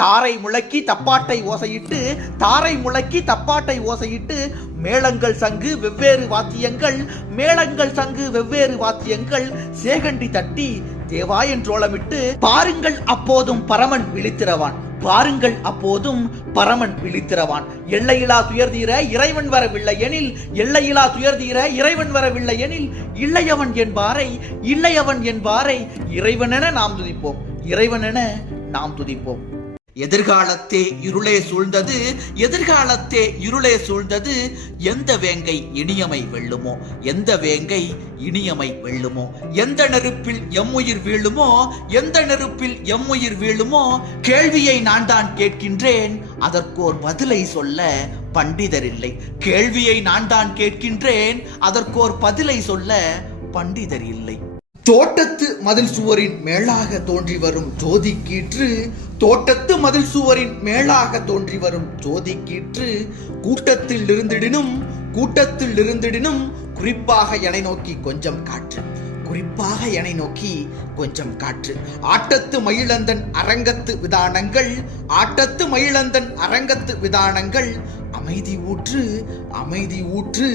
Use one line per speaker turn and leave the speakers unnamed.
தாரை முழக்கி தப்பாட்டை ஓசையிட்டு தாரை முழக்கி தப்பாட்டை ஓசையிட்டு மேளங்கள் சங்கு வெவ்வேறு வாத்தியங்கள் மேளங்கள் சங்கு வெவ்வேறு வாத்தியங்கள் சேகண்டி தட்டி தேவா என்றோளமிட்டு பாருங்கள் அப்போதும் பரமன் விழித்திரவான். பாருங்கள் அப்போதும் பரமன் விழித்திரவான். எல்லையிலா துயர்தீர இறைவன் வரவில்லை எனில் எல்லையிலா துயர்தீர இறைவன் வரவில்லை எனில் இல்லையவன் என்பாரை இல்லையவன் என்பாரை இறைவனென நாம் துதிப்போம். இறைவனென நாம் துதிப்போம். எதிர்காலத்தே இருளே சூழ்ந்தது எதிர்காலத்தே இருளே சூழ்ந்தது. எந்த வேங்கை இனியமை வெள்ளுமோ எந்த வேங்கை இனியமை வெள்ளுமோ எந்த நெருப்பில் எம்முயிர் வீழுமோ எந்த நெருப்பில் எம்முயிர் வீழுமோ கேள்வியை நான் தான் கேட்கின்றேன். அதற்கோர் பதிலை சொல்ல பண்டிதர் இல்லை. கேள்வியை நான் தான் கேட்கின்றேன் அதற்கோர் பதிலை சொல்ல பண்டிதர் இல்லை. தோட்டத்து மதில் சுவரின் மேலாக தோன்றி வரும் ஜோதி கீற்று தோட்டத்து மதில் சுவரின் மேலாக தோன்றி வரும் ஜோதி கீற்று கூட்டத்தில் இருந்திடினும் கூட்டத்தில் இருந்திடினும் குறிப்பாக எனை நோக்கி கொஞ்சம் காற்று. குறிப்பாக எனை நோக்கி கொஞ்சம் காற்று. ஆட்டத்து மயிலந்தன் அரங்கத்து விதானங்கள் ஆட்டத்து மயிலந்தன் அரங்கத்து விதானங்கள் அமைதி ஊற்று அமைதி ஊற்று.